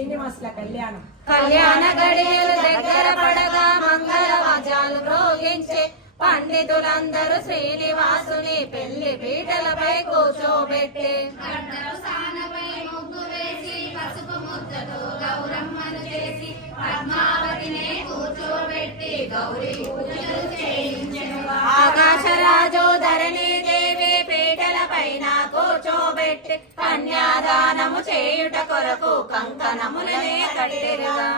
శ్రీనివాసుల కళ్యాణం. కళ్యాణ గడియలు దగ్గర పడగా మంగళ వాద్యాలు మ్రోగించే పండితులందరూ శ్రీనివాసుని పెళ్లి పీటలపై కూర్చోబెట్టే పసుపు ముద్దతో గౌరమ్మను చేసి పద్మావతినే కూర్చోబెట్టి గౌరీ పూజలు చేయించెను. ఆకాశరాజు ధరణీదేవి పీటల పైన కూర్చోబెట్టి కన్యాదానము చేయుట కొరకు కంకణములనే కట్టెరుగా.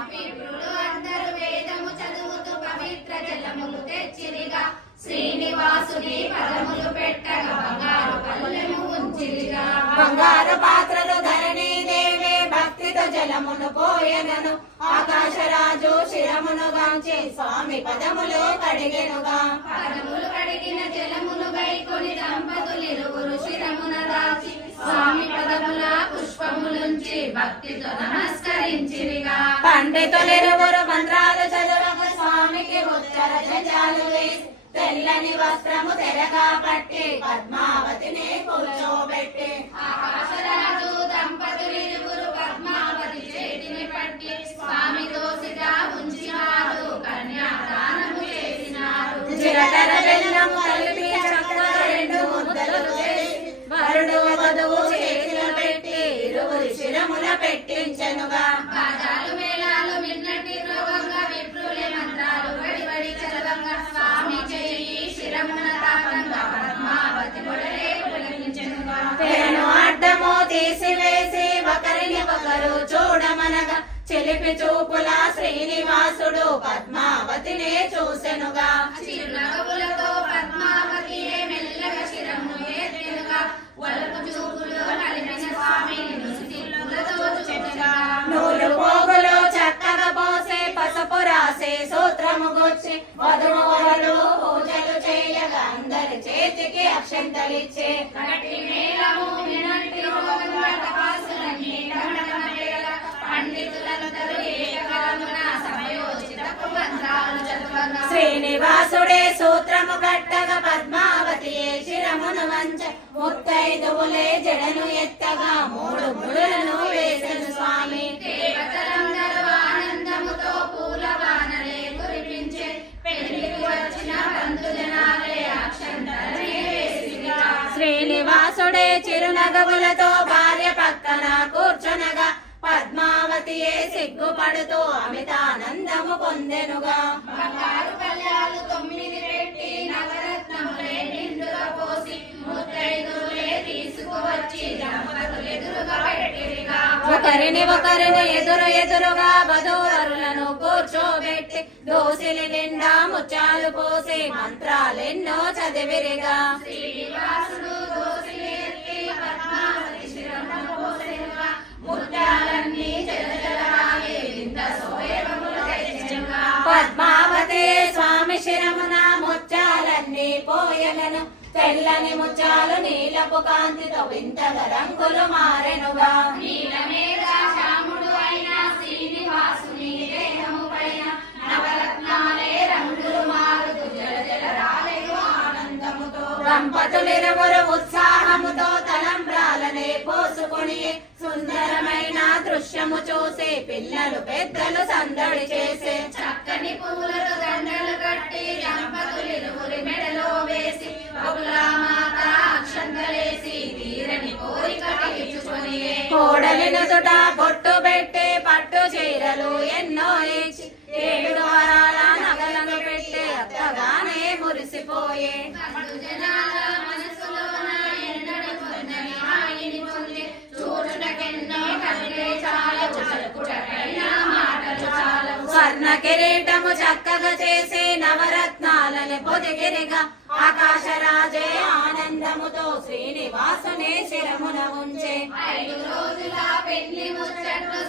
అందరూ వేదము చదువుతూ పవిత్ర జలములు తెచ్చిరిగా. శ్రీనివాసుని పదములు పెట్టగా బంగారు పల్లెము ఉంచిరిగా. బంగారు పాత్రలు ధరణీదేవి భక్తితో జలమును పోయెనను. ఆకాశరాజు శిరమును గాంచి స్వామి పదములు కడిగెనుగా. పదములు కడిగిన జలమును గైకొని దంపతులిరువురు శిరమున దాచి స్వామి పదముల పుష్పములుంచి భక్తితో నమస్కరించిరిగా. పండితులిరువురు మంత్రాలు చదువగా స్వామికి ఉత్తర జంజాలు వేసి తెల్లని వస్త్రము తెరగా పట్టి పద్మావతిని కూర్చోబెట్టి ఆకాశరాజు దంపతులిరువురు పద్మావతి చేతిని పట్టి స్వామితో సిగా ఉంచినారు. కన్యాదానము చేసినారు. జీలకర్ర బెల్లము కలిపి చక్కగా 2 ముద్దలు చేసి వరుడు వధువు చేతిలో పెట్టి ఇరువురి శిరముల పెట్టించెనుగా. బాజాలు మేళాలు మిన్నటి రోగంగా విప్రులే మంత్రాలు వడి చదవంగా స్వామి చెయ్యి శిరమున తాకంగా పద్మావతి మొదలే పులకించెనుగా. తెరను అడ్డము తీసివేసి ఒకరిని ఒకరు చూడమనగా చిలిపి చూపుల శ్రీనివాసుడు పద్మావతినే చూసెనుగా. చిరునగవులతో పద్మావతి మెల్లగా శిరమును ఎత్తెనుగా. వలపు చూపులో నలిపిన స్వామిని నుసిపులతో చూచెనుగా. నూలు పోగులు చక్కగా పోసే పసుపు రాసే సూత్రము గుచ్చి వధువు వరులు పూజలు చేయగా అందరి చేతికి అక్షంతలిచ్చే గట్టి మేళము వినంటి రోగంగా తపాసులన్నీ దండకమేళగా పండితులందరూ ఏకకాలమున సమయోచితపు మంత్రాలు చదువగా. శ్రీనివాసుడే సూత్రము కట్టగా పద్మావతియే శిరమును వంచ ముత్తైదువులే జడను ఎత్తగా 3 ముడులను వేసెను స్వామి. దేవతలందరూ ఆనందముతో పూల వానలే కురిపించే పెళ్లికి వచ్చిన బంధు జనాలే అక్షంతలనే వేసిగా. శ్రీనివాసుడే చిరునగవులతో భార్య పక్కన కూర్చొనగా పద్మావతియే సిగ్గుపడుతూ అమితానందము పొందెనుగా. బంగారు పళ్ళాలు 9 పెట్టి నవరత్నములే నిండుగా పోసి ముత్తైదువులే తీసుకువచ్చి దంపతులెదురుగా పెట్టిరిగా. ఒకరిని ఎదురుగా వధూవరులను కూర్చోబెట్టి దోసిలి నిండా ముత్యాలు పోసి మంత్రాలెన్నో చదివిరిగా. శ్రీనివాసుడు దోసిలి ఎత్తి పద్మావతి శిరమున పోసెనుగా. ముత్యాలన్నీ జలజలరాగే వింత సోయగములు తెచ్చెనుగా. పద్మావతి స్వామి శిరమున ముత్యాలన్నీ పోయగను. తెల్లని ముత్యాలు నీలపు కాంతితో వింతగా రంగులు మారెనుగా. నీలమేఘ శ్యాముడు అయిన శ్రీనివాసుని దేహము పైన నవరత్నాలే రంగులు మారుతూ జలజల రాలెను ఆనందముతో. దంపతులిరువురు ఉత్సాహముతో తలంబ్రాలనే పోసుకొని సుందరమైన దృశ్యము చూసి పిల్లలు పెద్దలు సందడి చేసే చక్కని పువ్వులతో దండలు కట్టి దంపతులిరువురి మెడలో వేసి బహుళమాత అక్షంతలేసి తీరని కోరిక తీర్చుకొని కోడలి నుదుట బొట్టు పెట్టి పట్టు చీరలు ఎన్నో ఇచ్చి 7 వారాల నగలను పెట్టి అత్తగానే మురిసిపోయే జనాల మనసులోన ఎన్నడి పొందని హాయిని పొంది చూచుటకెన్నో కలిగే చాలా చలుకుటకైనా మాటలు చాలా. స్వర్ణ కిరీటము చక్కగా చేసి నవరత్నాలని పొదిగిరిగా ఆకాశరాజే ఆనందముతో శ్రీనివాసుని శిరమున ఉంచే. 5 రోజుల పెళ్లి ముచ్చట్లు